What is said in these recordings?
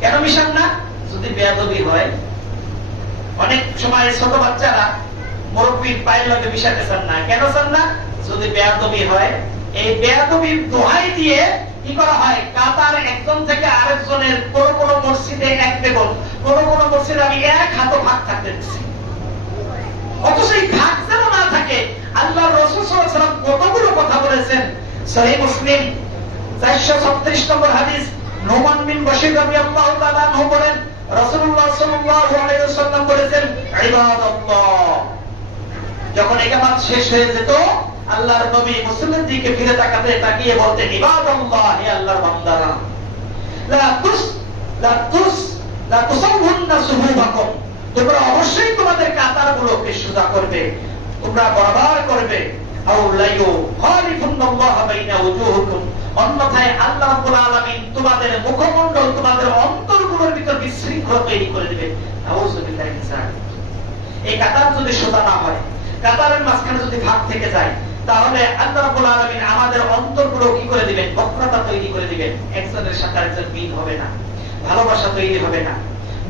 কেন মিশান না? যদি বেয়াদবি হয়। অনেক সময় ছোট বাচ্চারা মুরব্বীর পায়ের লগে মিশাতে চান না। কেন চান না? যদি বেয়াদবি হয়। এই বেয়াদবির দোহাই দিয়ে কি করা হয়, কাতার একজন থেকে আরেকজনের কোন কোন মসজিদে এক বেগম, কোন কোন মসজিদে আমি এক হাতও ভাগ থাকতে দিচ্ছি। অথচ এই ভাগ যেন না থাকে, আল্লাহ রাসূল সাল্লাল্লাহু আলাইহি ওয়াসাল্লাম কতগুলো কথা বলেছেন। সহিহ মুসলিম 436 নম্বর হাদিস, নোমান বিন বশীর রাদিয়াল্লাহু তাআলা আনহু বলেন, রাসূলুল্লাহ সাল্লাল্লাহু আলাইহি ওয়াসাল্লাম বলেছেন, ইবাদাল্লাহ, যখন ইকামত শেষ হয়ে যেত আল্লাহর নবী মুসলিমদের দিকে ফিরে তাকিয়ে বলতেন, ইবাদাল্লাহ, হে আল্লাহর বান্দারা, লা তুসাউহুন্না সুহুবাকুম, তোমরা অবশ্যই তোমাদের কাতারগুলোকে সোজা করবে, তোমরা বরাবর করবে। আও লাইয়ু খালিফুন্নাল্লাহ বাইনা উজুহুকুম, অন্যথায় আল্লাহ রাব্বুল আলামিন তোমাদের মুখমণ্ডল, তোমাদের অন্তরগুলোর ভিতর বিশৃঙ্খলা তৈরি করে দিবেন। নাউযুবিল্লাহি মিন যালিক। এই কাতার যদি সোজা না হয়, কাতারের মাঝখানে যদি ভাগ থেকে যায়, তাহলে আল্লাহ রাব্বুল আলামিন আমাদের অন্তরগুলো কি করে দিবেন, বক্রতা তৈরি করে দিবেন। একজনের সাথে আরেকজন মিল হবে না, ভালোবাসা তৈরি হবে না,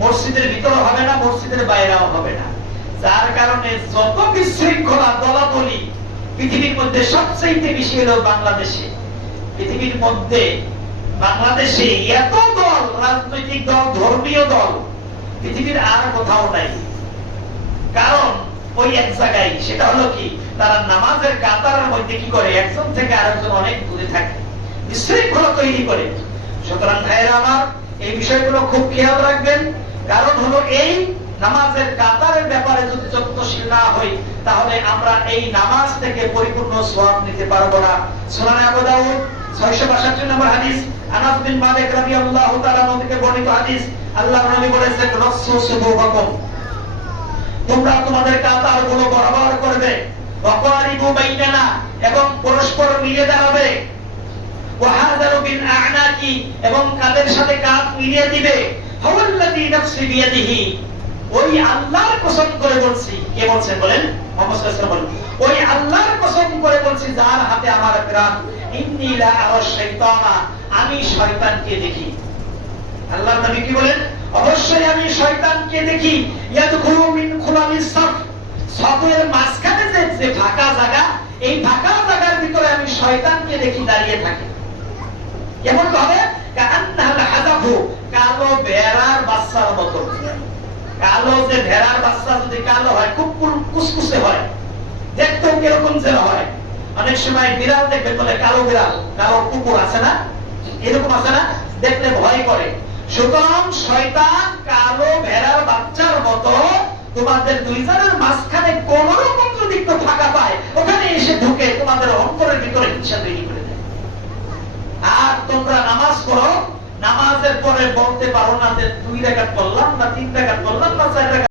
মসজিদের ভিতরে হবে না, মসজিদের বাইরেও হবে না। যার কারণে যত বিশৃঙ্খলা দলাদলি পৃথিবীর মধ্যে সবচেয়ে বেশি হলো বাংলাদেশে। পৃথিবীর মধ্যে বাংলাদেশে এত দল, রাজনৈতিক দল, ধর্মীয় দল পৃথিবীর আর কোথাও নাই। কারণ ওই এক জায়গায়, সেটা হলো কি, তারা নামাজের কাতারের মধ্যে কি করে, একজন থেকে আরেকজন অনেক দূরে থাকে, বিশৃঙ্খলা তৈরি করে। সুতরাং ভাইয়েরা আমার, এই বিষয়গুলো খুব খেয়াল রাখবেন। কারণ হলো এই নামাজের কাতারের ব্যাপারে যদি যত্নশীল না হই, তাহলে আমরা এই নামাজ থেকে পরিপূর্ণ সওয়াব নিতে পারবো না। সুনানে আবু দাউদ 662 নম্বর হাদিস, আনাস বিন মালিক রাদিয়াল্লাহু তাআলা থেকে বর্ণিত হাদিস, আল্লাহর নবী বলেছেন, রাসসু সুবুবাকুম, তোমরা তোমাদের কাতারগুলো বরাবর করবে, ওয়াকারিবু বাইনানা, এবং পরস্পর মিলে দাঁড়াবে, ওয়াহাদারু বিল আ'নাকি, এবং কাঁধের সাথে কাঁধ মিলিয়ে দিবে। ফাওয়াল্লাযী নাফসি বিয়াদিহি, ওই আল্লাহর কসম করে বলছি। কে বলছেন বলেন? মুহাম্মদ সাল্লাল্লাহু আলাইহি ওয়াসাল্লাম বলেন, ওই আল্লাহর কসম করে বলছি যার হাতে আমার প্রাণ, ইন্নী লা আরা শাইতানা, আমি শয়তানকে দেখি। আল্লাহর নবী কি বলেন? অবশ্যই আমি শয়তানকে দেখি। ইয়াদখুলু মিন খুলামিস সাফ, সাফের মাঝখানে যে ফাঁকা জায়গা, এই ফাঁকা জায়গার ভিতরে আমি শয়তানকে দেখি দাঁড়িয়ে থাকে। কেমন ভাবে? কাআন্নাল হাযাফু, কালো ভেড়ার বাচ্চার মতো। কালো যে ভেড়ার বাচ্চা যদি কালো হয়, খুব কুসকুসে হয়, দেখতেও কিরকম যে হয়। অনেক সময় বিড়াল দেখবে বলে কালো বিড়াল, কালো কুকুর আছে না, এরকম আছে না, দেখলে ভয় করে। সুতরাং শয়তান কালো ভেড়ার বাচ্চার মতো তোমাদের দুইজনের মাঝখানে কোন রকম যদি একটু ফাঁকা পায়, ওখানে এসে ঢুকে তোমাদের অন্তরের ভিতরে হিংসা তৈরি করে দেয়। আর তোমরা নামাজ পড়ো, নামাজের পরে বলতে পারো না যে 2 রাকাত পড়লাম না 3 রাকাত পড়লাম না 4 রাকাত